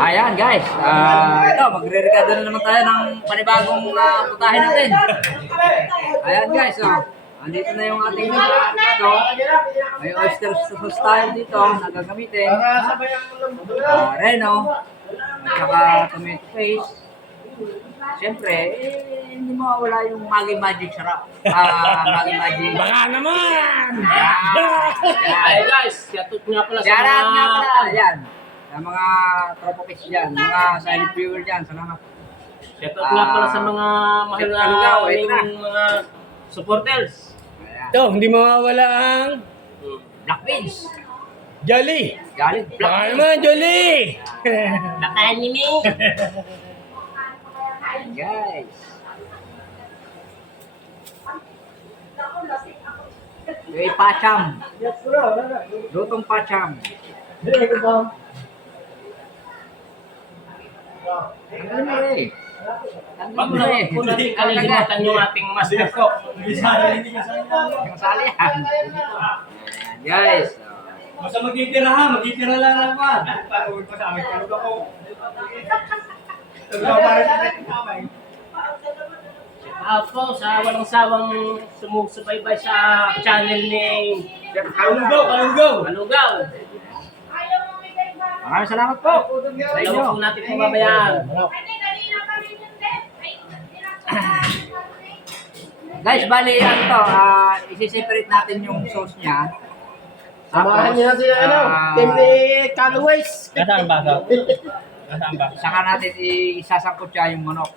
Ayan guys, ito magre-recado na naman tayo ng panibagong putahe natin. Ayan guys, andito na yung ating recado. May oyster sauce tayo dito na gagamitin. Reno, at saka tomato paste. Siyempre, hindi mawawala yung Maggi Magic sarap. Maggi Magic. Baka naman! Ay guys, shoutout nga pala sa Shoutout nga mga... pala, ayan. Sa mga tropokits dyan, mga silent viewer dyan, salamat. Shoutout nga pala sa mga mahal na Alugaw, ito na. aming mga supporters. Ayan. Ito, hindi mawawala ang Black beans. Jolly! Galit. Baka Black beans. naman, Jolly! Naka-anime. Ayan guys. May pacham. Lutong pacham. Tanggal mo rin. Tanggal mo rin. Kung natin kalilimutan yung ating master ko. Yung sali yan. Ayan guys. Basta magtitira ha, magtitira lang ako. Pauwi pa sa amin, tulog ako. Tulog ako para sa akin kamay. Ako sa walang sawang sumusubaybay sa channel ni Kalunggaw, kalunggaw! Malugaw. Maraming salamat po. Sa inyo. Alam po natin pumabayaan. Guys, bali ano to, isi-separate natin yung sauce niya. Samahan niyo na si team ni Caloways. Nasaan ba ito? Nasaan ba? Saka natin isasangkot siya yung manok.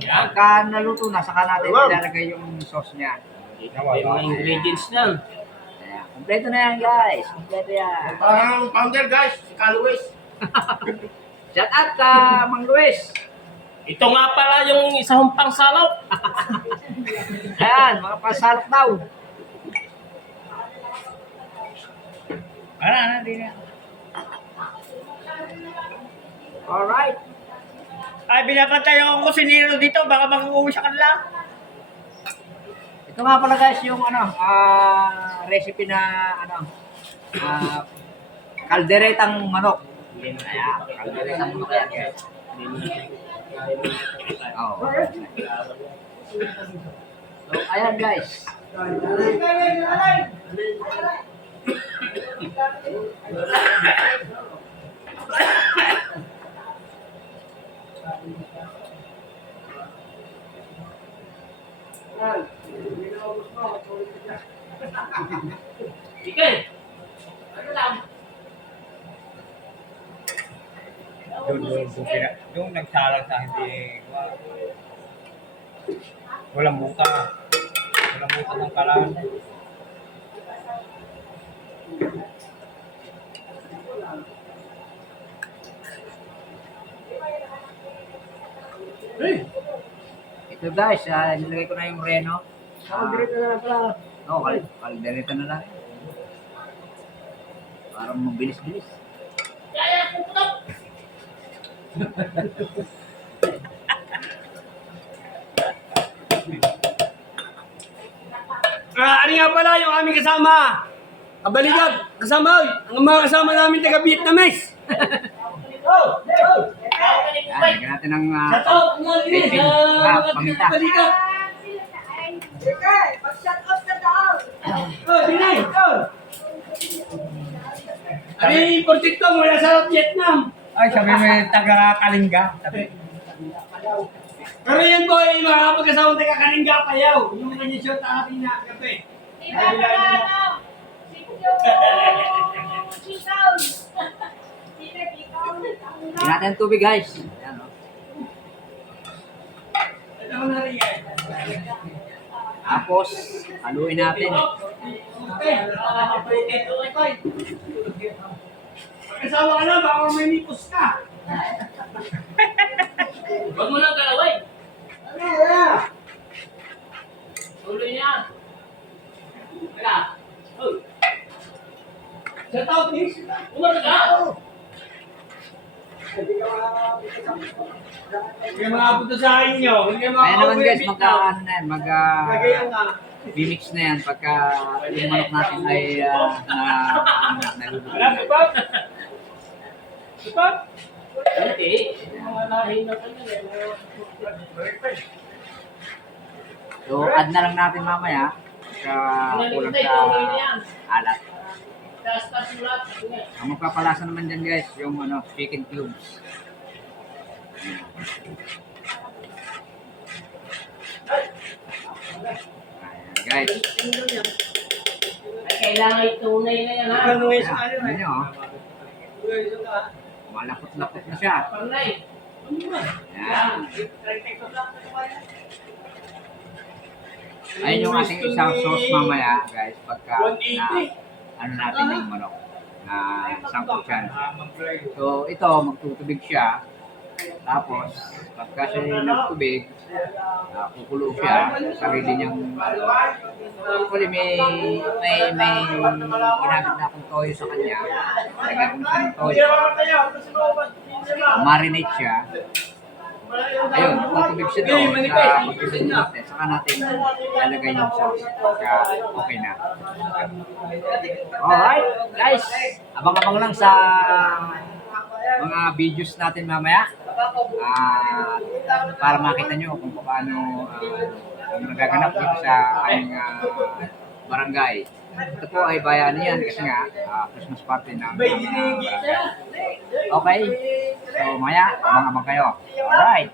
Yan. Pagka naluto na, saka natin ilalagay yung sauce niya. Yung mga ingredients na. Ayan. Kompleto na yan guys. Kompleto yan. Parang founder guys, si Caloways. Shout out ka, Mang Luis. Ito nga pala yung isang pangsalaw. Ayan, mga pasalok daw. Ano, di na. Alright. Ay, binapatay ako kusinero dito, baka mag-uwi sa kanila. Ito nga pala guys yung recipe na kalderetang manok. Ayan, kalderetang manok yan guys. Oh. So, ayan guys. Ikay. Ano lang? Yung nagsalang sa hindi, walang buka. Walang buka ng kalan. Ito guys, nilagay ko na yung reno. Kaldereta na lang pala. No, kaldereta na lang. Parang mabilis-bilis. Ano nga pala yung aming kasama? Kabaligab, kasama, ang mga kasama namin taga Vietnamese. Yan, lagyan natin ng pipin, paminta. Dinay, ano yung imported ko mula sa Vietnam? Ay, sabi mo yung taga-Kalinga. Pero yan po ay mga pagkasawang taga-Kalinga payaw. Yung kanya shot na ating nakagabi. Lagyan natin ng tubig guys. Yan, oh. Ito ko na rin yan. Tapos, haluin natin. Pagkasama ka na, baka may nipos ka. Huwag mo nang galaway. Tuloy niya. Wala. Oh. Shout out, please. Umar ka. Hindi ka makapunta sa inyo. Hindi ka Ayan naman makakauwi guys, ng magka, Vietnam. ano na yan, Kagayan ka. mimix na yan pagka yung manok natin ay naluluto. Wala, supat. Supat. Hindi. Mga lahi na kanya. So, add na lang natin mamaya sa kulang sa alat. Taas-taas mo lahat. Ang magpapalasa naman dyan guys, yung chicken cubes. Ayan guys. Ay, kailangan itunay na yan ha. Ano yung sa Ayan, tingnan nyo, oh. Malapot-lapot na siya. Panay. Ayan. Ayun yung ating isang sauce mamaya guys, pagka natin yung manok na sangkot siya. So ito, magtutubig siya. Tapos, pagka siya nagtubig, kukulo siya sa sarili niyang actually may ginamit na akong toyo sa kanya. Lagyan ko siya ng toyo. Marinate siya. Ayun, tutubig siya doon sa pagkasin natin. Saka natin lalagay yung sauce. Kaya okay na. Alright, guys. Abang-abang lang sa mga videos natin mamaya. Para makita nyo kung paano nagaganap dito sa aming barangay. Ito po ay bayani yan kasi nga Christmas party na barangay. Okay? So maya, abang-abang kayo. Alright.